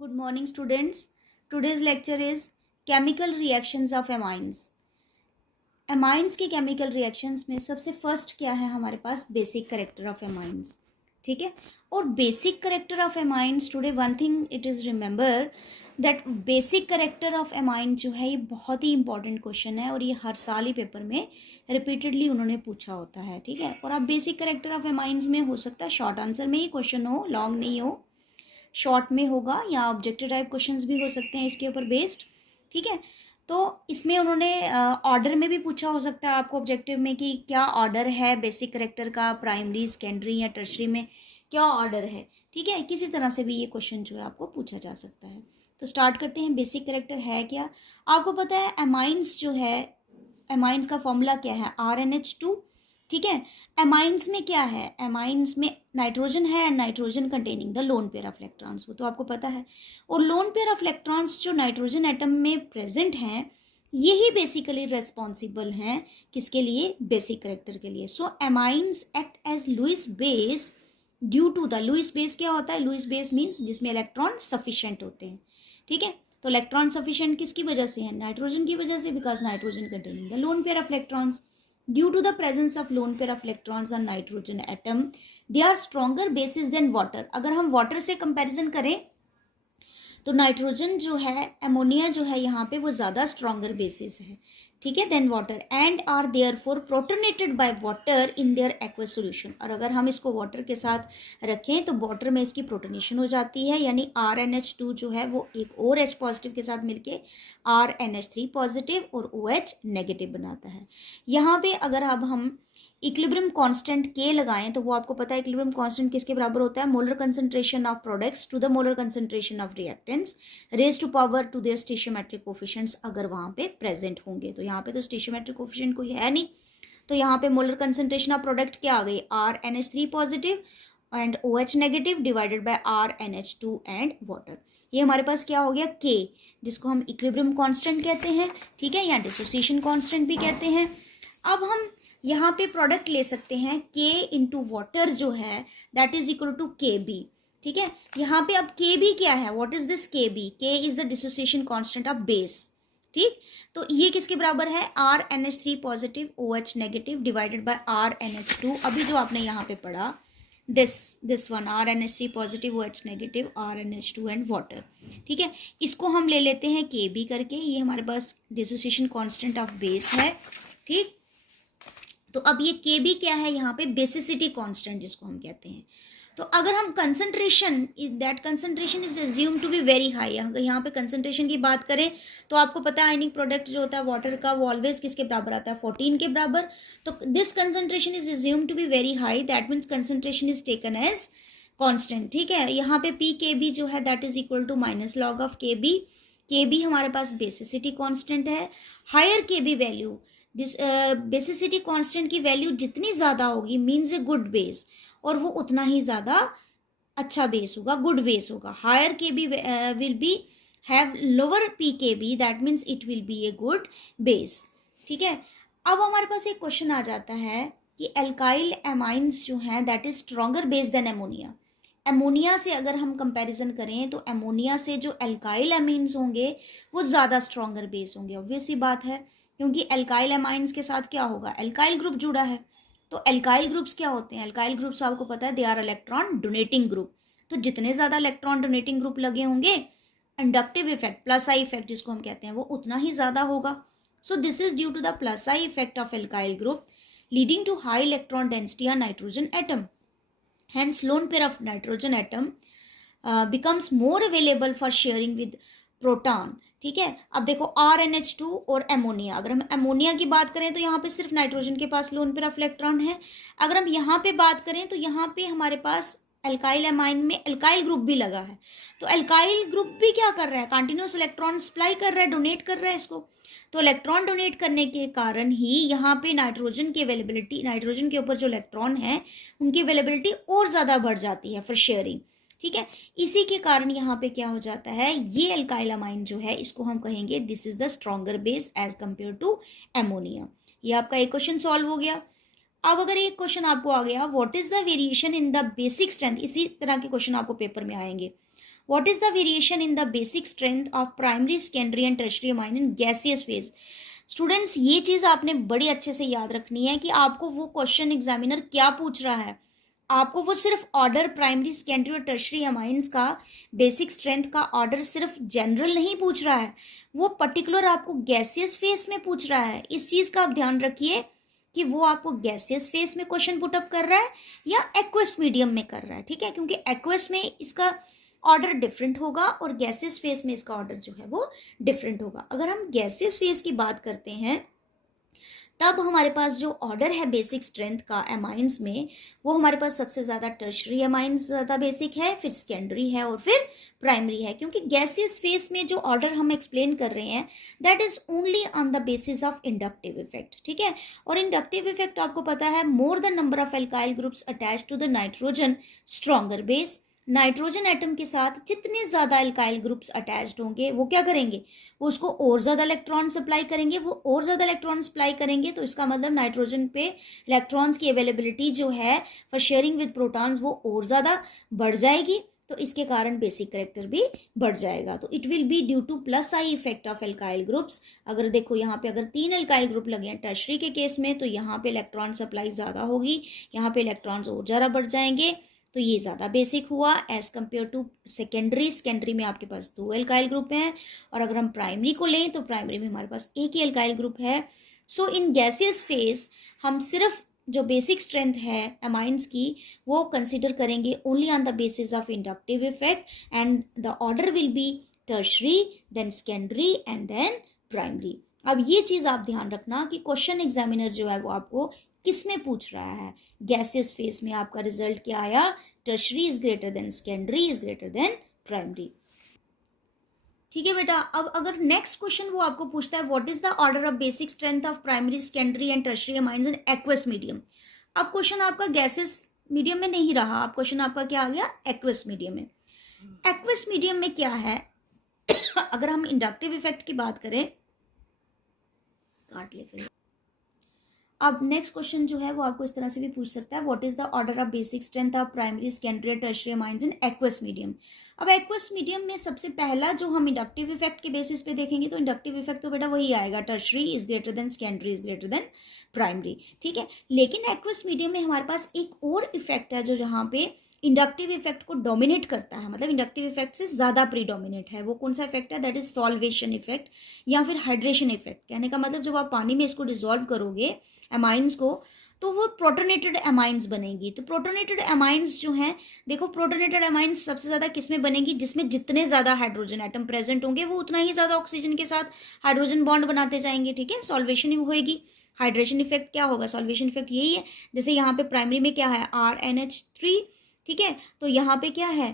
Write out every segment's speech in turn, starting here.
Good morning, students. Today's lecture is chemical reactions of amines. Amines के chemical reactions में सबसे first क्या है हमारे पास basic character of amines. ठीक है. और basic character of amines today one thing it is remember that basic character of amine जो है ये बहुत ही important question है और ये हर साल ही पेपर में repeatedly उन्होंने पूछा होता है. ठीक है. और अब basic character of amines में हो सकता है शॉर्ट आंसर में ही क्वेश्चन हो, लॉन्ग नहीं हो, शॉर्ट में होगा या ऑब्जेक्टिव टाइप क्वेश्चंस भी हो सकते हैं इसके ऊपर बेस्ड. ठीक है. तो इसमें उन्होंने ऑर्डर में भी पूछा हो सकता है आपको ऑब्जेक्टिव में कि क्या ऑर्डर है बेसिक करेक्टर का, प्राइमरी, सेकेंडरी या टर्शरी में क्या ऑर्डर है. ठीक है. किसी तरह से भी ये क्वेश्चन जो है आपको पूछा जा सकता है. तो स्टार्ट करते हैं. बेसिक करेक्टर है क्या. आपको पता है एमाइंस जो है, एमाइंस का फॉर्मूला क्या है, RnH2. ठीक है. एमाइंस में क्या है, एमाइंस में नाइट्रोजन है and nitrogen containing the lone pair of electrons, वो तो आपको पता है. और लोन पेयर ऑफ इलेक्ट्रॉन्स जो नाइट्रोजन एटम में प्रेजेंट हैं यही बेसिकली रेस्पॉन्सिबल हैं किसके लिए, बेसिक करेक्टर के लिए. So amines act as Lewis base due to the, Lewis base क्या होता है, लुईस बेस मीन्स जिसमें इलेक्ट्रॉन सफिशिएंट होते हैं. ठीक है. तो इलेक्ट्रॉन सफिशिएंट किसकी वजह से है, नाइट्रोजन की वजह से, because nitrogen containing the lone pair of electrons. Due to the presence of lone pair of electrons on nitrogen atom, they are stronger bases than water. अगर हम water से comparison करें तो नाइट्रोजन जो है, अमोनिया जो है यहाँ पे वो ज़्यादा स्ट्रॉन्गर बेसिस है. ठीक है. Then water and are there for protonated by water in their aqueous solution. और अगर हम इसको वाटर के साथ रखें तो वाटर में इसकी प्रोटोनेशन हो जाती है, यानी RnH2 जो है वो एक और H पॉजिटिव के साथ मिलके RnH3 पॉजिटिव और OH नेगेटिव बनाता है. यहाँ पे अगर अब हम इक्विलिब्रियम कांस्टेंट K लगाएं तो वो आपको पता है इक्विलिब्रियम कांस्टेंट किसके बराबर होता है, molar concentration of products to the molar concentration of reactants raise to power to their stoichiometric coefficients अगर वहाँ पे प्रेजेंट होंगे. तो यहाँ पे तो स्टोइचियोमेट्रिक कोफिशिएंट कोई है नहीं, तो यहाँ पे मोलर कंसंट्रेशन ऑफ प्रोडक्ट क्या आ गई, RnH3 positive and OH negative divided by RnH2 and water. ये हमारे पास क्या हो गया K, जिसको हम इक्विलिब्रियम कांस्टेंट कहते हैं. ठीक है. या डिसोसिएशन कांस्टेंट भी कहते हैं. अब हम यहाँ पे प्रोडक्ट ले सकते हैं K इंटू वाटर जो है that is equal to KB. ठीक है. यहाँ पे अब KB क्या है, what is this KB, K is the dissociation constant of base. ठीक. तो ये किसके बराबर है, RnH3 positive OH negative divided by RnH2. अभी जो आपने यहाँ पे पढ़ा this one RnH3 positive OH negative RnH2 and water. ठीक है. इसको हम ले लेते हैं KB करके, ये हमारे पास डिसोसिएशन कांस्टेंट ऑफ बेस है. ठीक. तो अब ये KB क्या है यहाँ पे, बेसिसिटी कांस्टेंट जिसको हम कहते हैं. तो अगर हम concentration, that concentration is assume to be very high, अगर यहाँ पे कंसंट्रेशन की बात करें तो आपको पता है आयनिक प्रोडक्ट जो होता है वाटर का वो ऑलवेज किसके बराबर आता है, 14 के बराबर. तो this concentration is assume to be very high, that means concentration is taken as constant. ठीक है. यहाँ पे PKB जो है that is equal to minus log of KB. KB हमारे पास बेसिसिटी कांस्टेंट है. Higher KB value, basicity constant की वैल्यू जितनी ज़्यादा होगी मीन्स ए गुड बेस, और वो उतना ही ज़्यादा अच्छा बेस होगा, गुड बेस होगा. Higher KB will be have lower PKB, that means it will be a good base. ठीक है. अब हमारे पास एक क्वेश्चन आ जाता है कि एल्काइल एमाइंस जो हैं that is stronger base than ammonia. Ammonia से अगर हम कंपैरिजन करें तो एमोनिया से जो एल्काइल एमाइंस होंगे वो ज़्यादा स्ट्रॉन्गर बेस होंगे. ऑब्वियस सी बात है, क्योंकि एल्काइल एमाइंस के साथ क्या होगा, एल्काइल ग्रुप जुड़ा है. तो एल्काइल ग्रुप्स क्या होते हैं, एल्काइल ग्रुप्स आपको पता है they are electron donating group. तो जितने ज़्यादा इलेक्ट्रॉन डोनेटिंग ग्रुप लगे होंगे inductive effect, plus I effect जिसको हम कहते हैं, वो उतना ही ज़्यादा होगा. So this is due to the plus I effect of alkyl group leading to high electron density on nitrogen atom. Hence, lone pair of nitrogen atom becomes more available for sharing with proton. ठीक है. अब देखो RnH2 और ammonia, अगर हम ammonia की बात करें तो यहाँ पे सिर्फ नाइट्रोजन के पास लोन पेयर ऑफ इलेक्ट्रॉन है. अगर हम यहाँ पे बात करें तो यहाँ पे हमारे पास एल्काइल एमाइन में एल्काइल ग्रुप भी लगा है. तो एल्काइल ग्रुप भी क्या कर रहा है, कंटिन्यूस इलेक्ट्रॉन सप्लाई कर रहा है, डोनेट कर रहा है इसको. तो इलेक्ट्रॉन डोनेट करने के कारण ही यहाँ पे नाइट्रोजन की अवेलेबिलिटी, नाइट्रोजन के ऊपर जो इलेक्ट्रॉन है उनकी अवेलेबिलिटी और ज़्यादा बढ़ जाती है फॉर शेयरिंग. ठीक है. इसी के कारण यहाँ पे क्या हो जाता है, ये एल्काइल अमाइन जो है इसको हम कहेंगे this is the stronger base as compare to ammonia. ये आपका एक क्वेश्चन सॉल्व हो गया. अब अगर एक क्वेश्चन आपको आ गया, what is the variation in the basic strength, इसी तरह के क्वेश्चन आपको पेपर में आएंगे. What is the variation in the basic strength of primary, secondary and tertiary amine in gaseous phase. Students ये चीज़ आपने बड़ी अच्छे से याद रखनी है कि आपको वो क्वेश्चन एग्जामिनर क्या पूछ रहा है। आपको वो सिर्फ ऑर्डर प्राइमरी, सेकेंडरी और टर्शियरी अमाइंस का बेसिक स्ट्रेंथ का ऑर्डर सिर्फ जनरल नहीं पूछ रहा है, वो पर्टिकुलर आपको गैसियस फेस में पूछ रहा है। इस चीज़ का आप ध्यान रखिए कि वो आपको गैसियस फेस में क्वेश्चन पुटअप कर रहा है या एक्वस मीडियम में कर रहा है, ठीक है, क्योंकि एक्वस में इसका ऑर्डर डिफरेंट होगा और गैसियस फेस में इसका ऑर्डर जो है वो डिफरेंट होगा। अगर हम गैसियस फेस की बात करते हैं तब हमारे पास जो ऑर्डर है बेसिक स्ट्रेंथ का एमाइंस में, वो हमारे पास सबसे ज़्यादा टर्शियरी एमाइंस ज़्यादा बेसिक है, फिर सेकेंडरी है और फिर प्राइमरी है। क्योंकि गैसियस फेस में जो ऑर्डर हम एक्सप्लेन कर रहे हैं that is only on the basis of inductive effect, ठीक है। और इंडक्टिव इफेक्ट आपको पता है, more the number of alkyl groups attach to the nitrogen stronger base. Nitrogen atom के साथ जितने ज़्यादा एल्काइल ग्रुप्स अटैच्ड होंगे वो क्या करेंगे, वो उसको और ज़्यादा इलेक्ट्रॉन सप्लाई करेंगे। वो और ज़्यादा इलेक्ट्रॉन सप्लाई करेंगे तो इसका मतलब नाइट्रोजन पे इलेक्ट्रॉन्स की अवेलेबिलिटी जो है फॉर शेयरिंग विद प्रोटॉन्स वो और ज़्यादा बढ़ जाएगी, तो इसके कारण बेसिक करेक्टर भी बढ़ जाएगा। तो it will be due two plus I effect of alkyl groups. अगर देखो यहाँ पे अगर 3 एल्काइल ग्रुप लगे हैं टर्शियरी के केस में, तो यहाँ पे इलेक्ट्रॉन सप्लाई ज़्यादा होगी, यहाँ पे इलेक्ट्रॉन्स और ज़्यादा बढ़ जाएंगे, तो ये ज़्यादा बेसिक हुआ as compare to secondary. Secondary में आपके पास 2 एल्काइल ग्रुप हैं, और अगर हम प्राइमरी को लें तो प्राइमरी में हमारे पास एक ही एल्काइल ग्रुप है। सो इन गैसियस फेज हम सिर्फ जो बेसिक स्ट्रेंथ है एमाइंस की वो कंसिडर करेंगे only on the basis of inductive effect, and the order will be tertiary, then secondary and then primary. अब ये चीज़ आप ध्यान रखना कि क्वेश्चन एग्जामिनर जो है वो आपको किस में पूछ रहा है। गैसियस फेज में आपका रिजल्ट क्या आया, tertiary is greater than secondary is greater than primary, ठीक है बेटा। अब अगर नेक्स्ट क्वेश्चन वो आपको पूछता है what is the order of basic strength of primary, secondary and tertiary amines in aqueous medium. अब क्वेश्चन आपका गैसियस मीडियम में नहीं रहा, अब क्वेश्चन आपका क्या आ गया, एक्वस मीडियम में। एक्वस मीडियम में क्या है अगर हम इंडक्टिव इफेक्ट की बात करें, काट ले फिर। अब नेक्स्ट क्वेश्चन जो है वो आपको इस तरह से भी पूछ सकता है what is the order of basic strength of primary, secondary, tertiary amines in aqueous medium. अब एक्वस मीडियम में सबसे पहला जो हम इंडक्टिव इफेक्ट के बेसिस पे देखेंगे तो इंडक्टिव इफेक्ट तो बेटा वही आएगा, tertiary is greater than secondary is greater than primary, ठीक है। लेकिन एक्वस मीडियम में हमारे पास एक और इफेक्ट है जो जहाँ पे इंडक्टिव इफेक्ट को डोमिनेट करता है, मतलब इंडक्टिव इफेक्ट से ज़्यादा प्रीडोमिनेट है। वो कौन सा इफेक्ट है, दैट इज सॉल्वेशन इफेक्ट या फिर हाइड्रेशन इफेक्ट। कहने का मतलब जब आप पानी में इसको डिसॉल्व करोगे एमाइंस को तो वो प्रोटोनेटेड एमाइंस बनेगी। तो प्रोटोनेटेड एमाइंस जो हैं, देखो प्रोटोनेटेड एमाइंस सबसे ज़्यादा किस में बनेगी, जिसमें जितने ज़्यादा हाइड्रोजन एटम प्रेजेंट होंगे वो उतना ही ज़्यादा ऑक्सीजन के साथ हाइड्रोजन बॉन्ड बनाते जाएंगे, ठीक है। सॉल्वेशन होएगी। हाइड्रेशन इफेक्ट क्या होगा, सॉल्वेशन इफेक्ट यही है। जैसे यहाँ पे प्राइमरी में क्या है, RNH3, ठीक है, तो यहाँ पे क्या है,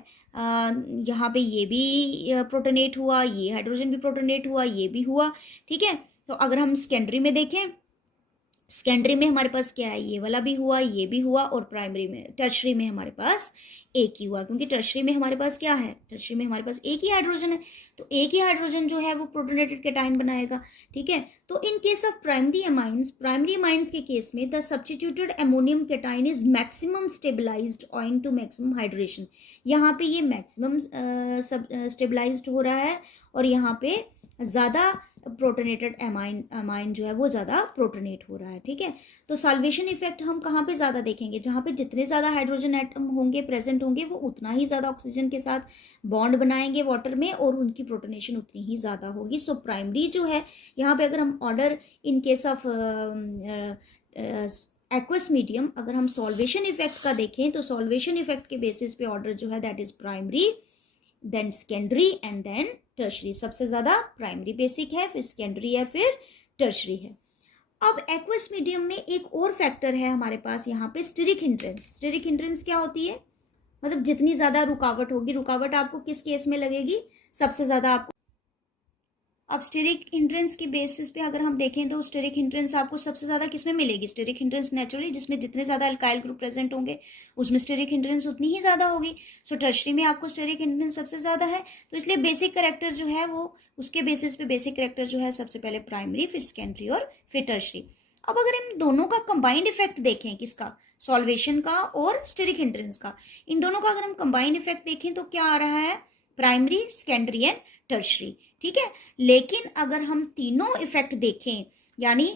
यहाँ पे ये भी प्रोटोनेट हुआ, ये हाइड्रोजन भी प्रोटोनेट हुआ, ये भी हुआ, ठीक है। तो अगर हम सेकेंडरी में देखें, सेकेंडरी में हमारे पास क्या है, ये वाला भी हुआ, ये भी हुआ, और प्राइमरी में टर्शियरी में हमारे पास एक ही हुआ, क्योंकि टर्शियरी में हमारे पास क्या है, टर्शियरी में हमारे पास एक ही हाइड्रोजन है, तो एक ही हाइड्रोजन जो है वो प्रोटोनेटेड कैटायन बनाएगा, ठीक है। तो in case of primary amines के केस में the substituted ammonium cation is maximum stabilized owing to maximum hydration. यहाँ पे ये मैक्सिमम स्टेबलाइज्ड हो रहा है और यहाँ पे ज़्यादा प्रोटोनेटेड अमाइन जो है वो ज़्यादा प्रोटोनेट हो रहा है, ठीक है। तो सॉल्वेशन इफेक्ट हम कहाँ पे ज़्यादा देखेंगे, जहाँ पे जितने ज़्यादा हाइड्रोजन एटम होंगे प्रेजेंट होंगे वो उतना ही ज़्यादा ऑक्सीजन के साथ बॉन्ड बनाएंगे वाटर में और उनकी प्रोटोनेशन उतनी ही ज़्यादा होगी। सो प्राइमरी जो है यहाँ पे अगर हम order in case of aqueous medium अगर हम सॉल्वेशन इफेक्ट का देखें तो सॉल्वेशन इफेक्ट के बेसिस पे ऑर्डर जो है that is primary, then secondary and then tertiary. सबसे ज़्यादा प्राइमरी बेसिक है, फिर सेकेंडरी है, फिर टर्शियरी है। अब एक्वस मीडियम में एक और फैक्टर है हमारे पास यहाँ पे स्टेरिक हिंड्रेंस। स्टेरिक हिंड्रेंस क्या होती है, मतलब जितनी ज़्यादा रुकावट होगी, रुकावट आपको किस केस में लगेगी, सबसे ज़्यादा आपको। अब स्टेरिक हिंड्रेंस के बेसिस पे अगर हम देखें तो स्टेरिक हिंड्रेंस आपको सबसे ज़्यादा किस में मिलेगी, स्टेरिक हिंड्रेंस नेचुरली जिसमें जितने ज़्यादा अल्काइल ग्रुप प्रेजेंट होंगे उसमें स्टेरिक हिंड्रेंस उतनी ही ज़्यादा होगी। सो टर्शियरी में आपको स्टेरिक हिंड्रेंस सबसे ज़्यादा है, तो इसलिए बेसिक कैरेक्टर जो है वो उसके बेसिस पे बेसिक कैरेक्टर जो है सबसे पहले प्राइमरी, फिर सेकेंडरी और फिर टर्शियरी। अब अगर इन दोनों का कंबाइंड इफेक्ट देखें, किसका, सॉल्वेशन का और स्टेरिक हिंड्रेंस का, इन दोनों का अगर हम कंबाइंड इफेक्ट देखें तो क्या आ रहा है, प्राइमरी, सेकेंडरी एंड टर्शरी, ठीक है। लेकिन अगर हम तीनों इफेक्ट देखें, यानी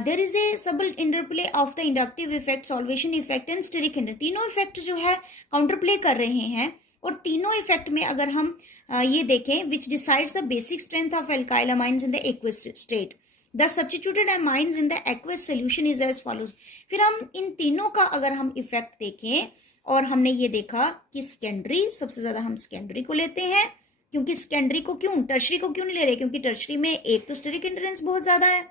देर is a subtle interplay of the inductive effect, solvation effect and steric induction, तीनों इफेक्ट जो है काउंटर प्ले कर रहे हैं। और तीनों इफेक्ट में अगर हम ये देखें, which decides the basic strength of alkyl amines in the aqueous state, the substituted amines in the aqueous solution is as follows. फिर हम इन तीनों का अगर हम इफेक्ट देखें, और हमने ये देखा कि सेकेंडरी, सबसे ज्यादा हम सेकेंडरी को लेते हैं, क्योंकि सेकेंडरी को क्यों, टर्शरी को क्यों नहीं ले रहे, क्योंकि टर्शरी में एक तो स्टेरिक इंटरेंस बहुत ज्यादा है,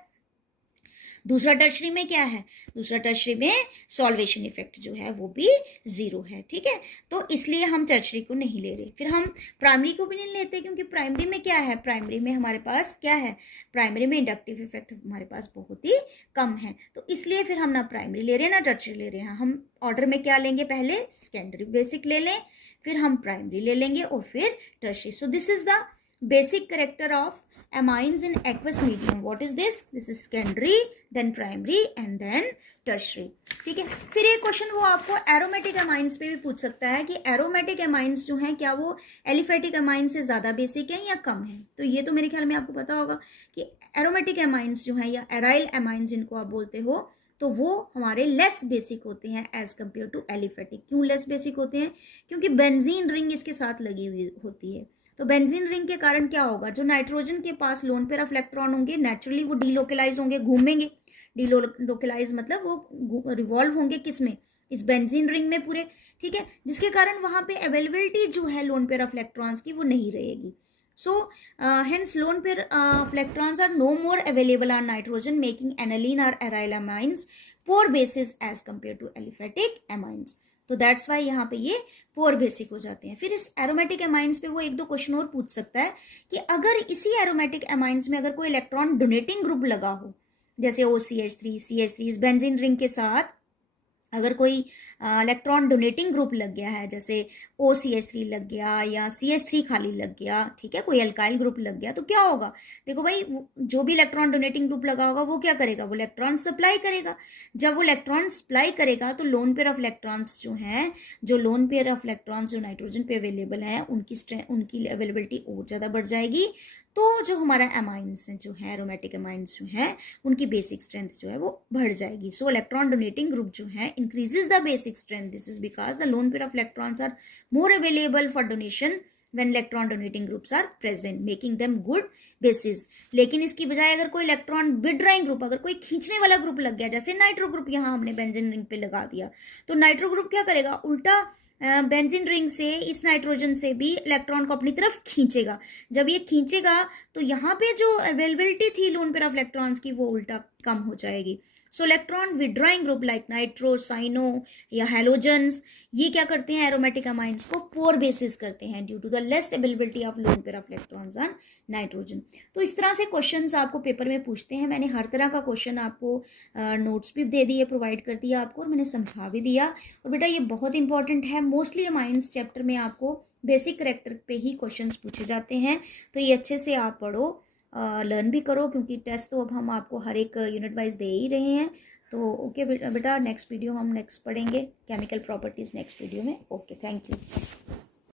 दूसरा टर्शरी में क्या है, दूसरा टर्शरी में सॉल्वेशन इफेक्ट जो है वो भी 0 है, ठीक है। तो इसलिए हम टर्शरी को नहीं ले रहे। फिर हम प्राइमरी को भी नहीं लेते, क्योंकि प्राइमरी में क्या है, प्राइमरी में हमारे पास क्या है, प्राइमरी में इंडक्टिव इफेक्ट हमारे पास बहुत ही कम है, तो इसलिए फिर हम ना प्राइमरी ले रहे हैं ना टर्शरी ले रहे हैं। हम ऑर्डर में क्या लेंगे, पहले सेकेंडरी बेसिक ले लें, फिर हम प्राइमरी ले लेंगे और फिर tertiary. So this is the basic character of amines in aqueous medium. What is this? This is secondary, then primary and then tertiary. ठीक है। फिर एक क्वेश्चन वो आपको एरोमेटिक अमाइंस पे भी पूछ सकता है कि एरोमेटिक अमाइंस जो हैं क्या वो एलिफेटिक अमाइन से ज़्यादा बेसिक हैं या कम हैं। तो ये तो मेरे ख्याल में आपको पता होगा कि एरोमेटिक अमाइंस जो हैं या एराइल अमाइंस जिनको आप बोलते हो, तो वो हमारे लेस बेसिक होते हैं एज कम्पेयर टू एलिफेटिक। क्यों लेस बेसिक होते हैं, क्योंकि बेंजीन रिंग इसके साथ लगी हुई होती है। तो बेंजीन रिंग के कारण क्या होगा, जो नाइट्रोजन के पास लोन पेयर ऑफ इलेक्ट्रॉन होंगे नेचुरली वो डीलोकलाइज होंगे, घूमेंगे। डीलोकलाइज मतलब वो रिवॉल्व होंगे किसमें, इस बेंजीन रिंग में पूरे, ठीक है, जिसके कारण वहां पे अवेलेबिलिटी जो है लोन पेयर ऑफ इलेक्ट्रॉन्स की वो नहीं रहेगी। So hence lone pair of electrons are no more available on nitrogen, making aniline और aryl amines poor bases as compare to aliphatic amines. तो दैट्स वाई यहाँ पे ये पोर बेसिक हो जाते हैं। फिर इस एरोमेटिक अमाइंस पे वो एक दो क्वेश्चन और पूछ सकता है कि अगर इसी एरोमेटिक अमाइंस में अगर कोई इलेक्ट्रॉन डोनेटिंग ग्रुप लगा हो, जैसे OCH3 CH3, इस बेंजीन रिंग के साथ अगर कोई इलेक्ट्रॉन डोनेटिंग ग्रुप लग गया है, जैसे OCH3 लग गया या CH3 खाली लग गया, ठीक है, कोई अल्काइल ग्रुप लग गया, तो क्या होगा, देखो भाई जो भी इलेक्ट्रॉन डोनेटिंग ग्रुप लगा होगा वो क्या करेगा, वो इलेक्ट्रॉन सप्लाई करेगा। जब वो इलेक्ट्रॉन सप्लाई करेगा तो लोन पेयर ऑफ इलेक्ट्रॉन्स जो हैं, जो लोन पेयर ऑफ इलेक्ट्रॉन्स जो नाइट्रोजन पे अवेलेबल हैं, उनकी अवेलेबिलिटी और ज़्यादा बढ़ जाएगी। तो जो हमारा अमाइंस हैं जो है, एरोमेटिक अमाइंस जो हैं, उनकी बेसिक स्ट्रेंथ जो है वो बढ़ जाएगी। सो इलेक्ट्रॉन डोनेटिंग ग्रुप जो है increases the basic strength. This is because the lone pair of electrons are more available for donation when electron donating groups are present, making them good bases। लेकिन इसकी बजाय अगर कोई electron withdrawing group, अगर कोई खींचने वाला ग्रुप लग गया, जैसे नाइट्रो ग्रुप यहाँ हमने बेंजीन रिंग पे लगा दिया, तो नाइट्रो ग्रुप क्या करेगा, उल्टा बेंजीन रिंग से इस नाइट्रोजन से भी इलेक्ट्रॉन को अपनी तरफ खींचेगा। जब ये खींचेगा तो यहाँ पे जो अवेलेबिलिटी थी लोन पेयर ऑफ इलेक्ट्रॉन्स की वो उल्टा कम हो जाएगी। So electron withdrawing group like nitro, cyano या हेलोजन्स, ये क्या करते हैं, एरोमेटिक अमाइंस को पोर बेसिस करते हैं due to the less availability of lone pair of electrons on nitrogen. तो इस तरह से क्वेश्चंस आपको पेपर में पूछते हैं। मैंने हर तरह का क्वेश्चन आपको नोट्स भी दे दिए, प्रोवाइड कर दिया आपको, और मैंने समझा भी दिया। और बेटा ये बहुत इंपॉर्टेंट है, मोस्टली अमाइंस चैप्टर में आपको बेसिक कैरेक्टर पे ही क्वेश्चंस पूछे जाते हैं। तो ये अच्छे से आप पढ़ो, लर्न भी करो, क्योंकि टेस्ट तो अब हम आपको हर एक यूनिट वाइज दे ही रहे हैं। तो ओके बेटा, नेक्स्ट वीडियो हम नेक्स्ट पढ़ेंगे केमिकल प्रॉपर्टीज़ नेक्स्ट वीडियो में। Okay, thank you.